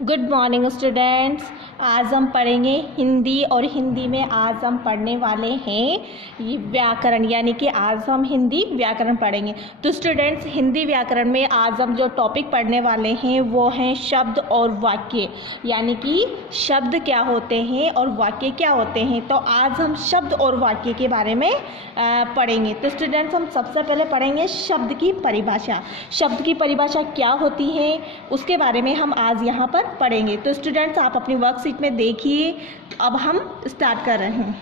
Good morning students. आज हम पढ़ेंगे हिंदी और हिंदी में आज हम पढ़ने वाले हैं ये व्याकरण, यानी कि आज हम हिंदी व्याकरण पढ़ेंगे। तो स्टूडेंट्स, हिंदी व्याकरण में आज हम जो टॉपिक पढ़ने वाले हैं वो हैं शब्द और वाक्य, यानी कि शब्द क्या होते हैं और वाक्य क्या होते हैं। तो आज हम शब्द और वाक्य के बारे में पढ़ेंगे। तो स्टूडेंट्स, हम सबसे पहले पढ़ेंगे शब्द की परिभाषा। शब्द की परिभाषा क्या होती है उसके बारे में हम आज यहाँ पर पढ़ेंगे। तो स्टूडेंट्स, आप अपनी वर्कशीट में देखिए। अब हम स्टार्ट कर रहे हैं।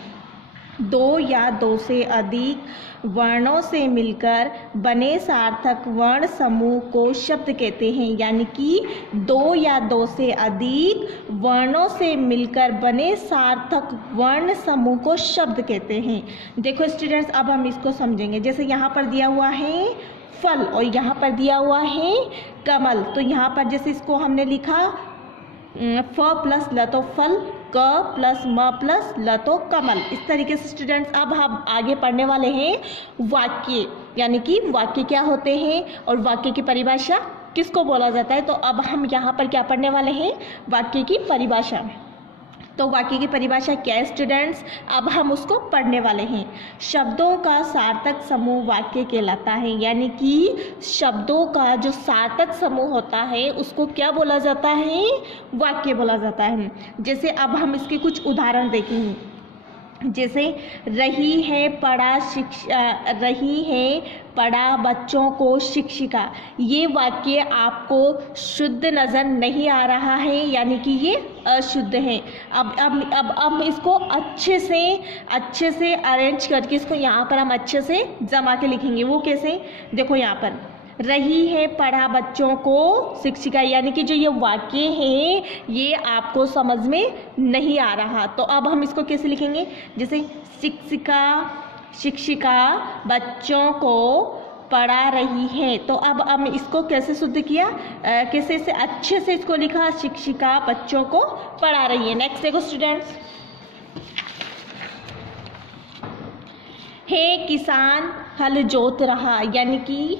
दो या दो से अधिक वर्णों से मिलकर बने सार्थक वर्ण समूह को शब्द कहते हैं, यानी कि दो या दो से अधिक वर्णों से मिलकर बने सार्थक वर्ण समूह को शब्द कहते हैं। देखो स्टूडेंट्स, अब हम इसको समझेंगे। जैसे यहाँ पर दिया हुआ है फल और यहाँ पर दिया हुआ है कमल। तो यहाँ पर जैसे इसको हमने लिखा फ प्लस ल तो फल, क प्लस म प्लस ल तो कमल। इस तरीके से स्टूडेंट्स अब हम आगे पढ़ने वाले हैं वाक्य, यानी कि वाक्य क्या होते हैं और वाक्य की परिभाषा किसको बोला जाता है। तो अब हम यहाँ पर क्या पढ़ने वाले हैं, वाक्य की परिभाषा। तो वाक्य की परिभाषा क्या है स्टूडेंट्स, अब हम उसको पढ़ने वाले हैं। शब्दों का सार्थक समूह वाक्य कहलाता है, यानी कि शब्दों का जो सार्थक समूह होता है उसको क्या बोला जाता है, वाक्य बोला जाता है। जैसे अब हम इसके कुछ उदाहरण देखेंगे। जैसे रही है पढ़ा बच्चों को शिक्षिका। ये वाक्य आपको शुद्ध नज़र नहीं आ रहा है, यानी कि ये अशुद्ध है। अब इसको अच्छे से अरेंज करके इसको यहाँ पर हम अच्छे से जमा के लिखेंगे। वो कैसे, देखो यहाँ पर रही है पढ़ा बच्चों को शिक्षिका, यानी कि जो ये वाक्य है ये आपको समझ में नहीं आ रहा। तो अब हम इसको कैसे लिखेंगे, जैसे शिक्षिका बच्चों को पढ़ा रही है। तो अब हम इसको कैसे शुद्ध किया, कैसे से अच्छे से इसको लिखा, शिक्षिका बच्चों को पढ़ा रही है। नेक्स्ट देखो स्टूडेंट्स, हे किसान हल जोत रहा, यानी कि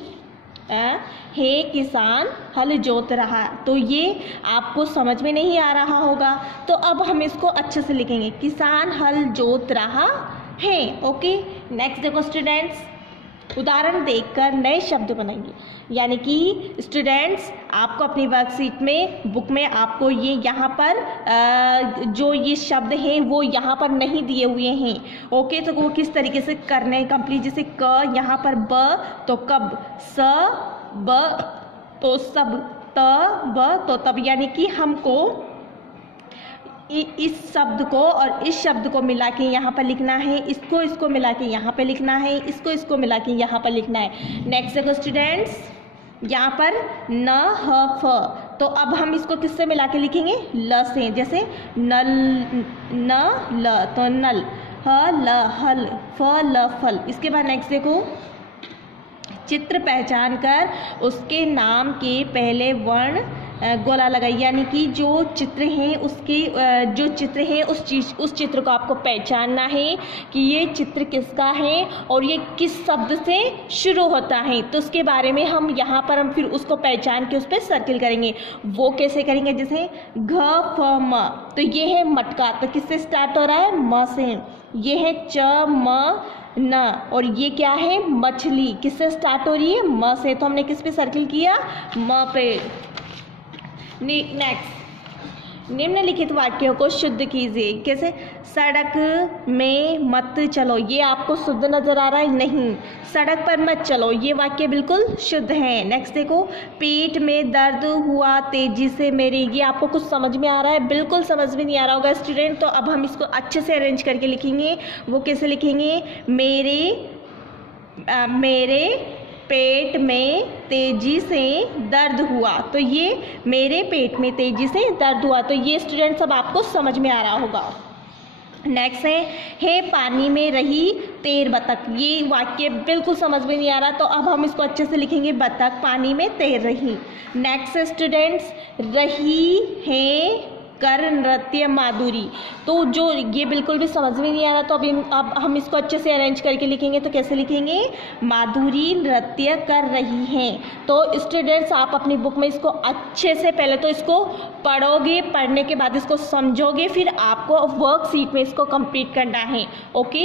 हे किसान हल जोत रहा। तो ये आपको समझ में नहीं आ रहा होगा, तो अब हम इसको अच्छे से लिखेंगे, किसान हल जोत रहा है। ओके, नेक्स्ट देखो स्टूडेंट्स, उदाहरण देखकर नए शब्द बनाएंगे। यानी कि स्टूडेंट्स, आपको अपनी वर्कशीट में बुक में आपको ये यहाँ पर जो ये शब्द हैं वो यहाँ पर नहीं दिए हुए हैं। ओके, तो वो किस तरीके से करने कंप्लीट। जैसे क यहाँ पर ब तो कब, स ब तो सब, त ब तो तब, यानी कि हमको इस शब्द को और इस शब्द को मिला के यहाँ पर लिखना है, इसको मिला के यहाँ पे लिखना है, इसको मिला के यहाँ पर लिखना है। नेक्स्ट देखो स्टूडेंट्स, यहाँ पर न ह फ, तो अब हम इसको किससे मिला के लिखेंगे, ल से। जैसे नल न ल तो नल, ह ल हल, फ ल फल। इसके बाद नेक्स्ट देखो, चित्र पहचान कर उसके नाम के पहले वर्ण गोला लगाई, यानी कि जो चित्र है उसके जो चित्र है उस चित्र को आपको पहचानना है कि ये चित्र किसका है और ये किस शब्द से शुरू होता है। तो उसके बारे में हम यहाँ पर हम फिर उसको पहचान के उस पर सर्किल करेंगे। वो कैसे करेंगे, जैसे घ फ म, तो ये है मटका, तो किससे स्टार्ट हो रहा है, म से। ये है च म न, और ये क्या है, मछली, किससे स्टार्ट हो रही है, म से। तो हमने किस पे सर्किल किया, म पे। नेक्स्ट, निम्नलिखित वाक्यों को शुद्ध कीजिए। कैसे, सड़क में मत चलो, ये आपको शुद्ध नजर आ रहा है, नहीं। सड़क पर मत चलो, ये वाक्य बिल्कुल शुद्ध है। नेक्स्ट देखो, पेट में दर्द हुआ तेजी से मेरे, ये आपको कुछ समझ में आ रहा है, बिल्कुल समझ में नहीं आ रहा होगा स्टूडेंट। तो अब हम इसको अच्छे से अरेंज करके लिखेंगे। वो कैसे लिखेंगे, मेरे पेट में तेजी से दर्द हुआ। तो ये मेरे पेट में तेजी से दर्द हुआ, तो ये स्टूडेंट सब आपको समझ में आ रहा होगा। नेक्स्ट है पानी में रही तैर बतख, ये वाक्य बिल्कुल समझ में नहीं आ रहा, तो अब हम इसको अच्छे से लिखेंगे, बतख पानी में तैर रही। नेक्स्ट स्टूडेंट्स, रही है कर नृत्य माधुरी। तो जो ये बिल्कुल भी समझ में नहीं आ रहा, तो अब हम इसको अच्छे से अरेंज करके लिखेंगे। तो कैसे लिखेंगे? माधुरी नृत्य कर रही हैं। तो स्टूडेंट्स आप अपनी बुक में इसको अच्छे से पहले तो इसको पढ़ोगे, पढ़ने के बाद इसको समझोगे, फिर आपको वर्कशीट में इसको कंप्लीट करना है। ओके।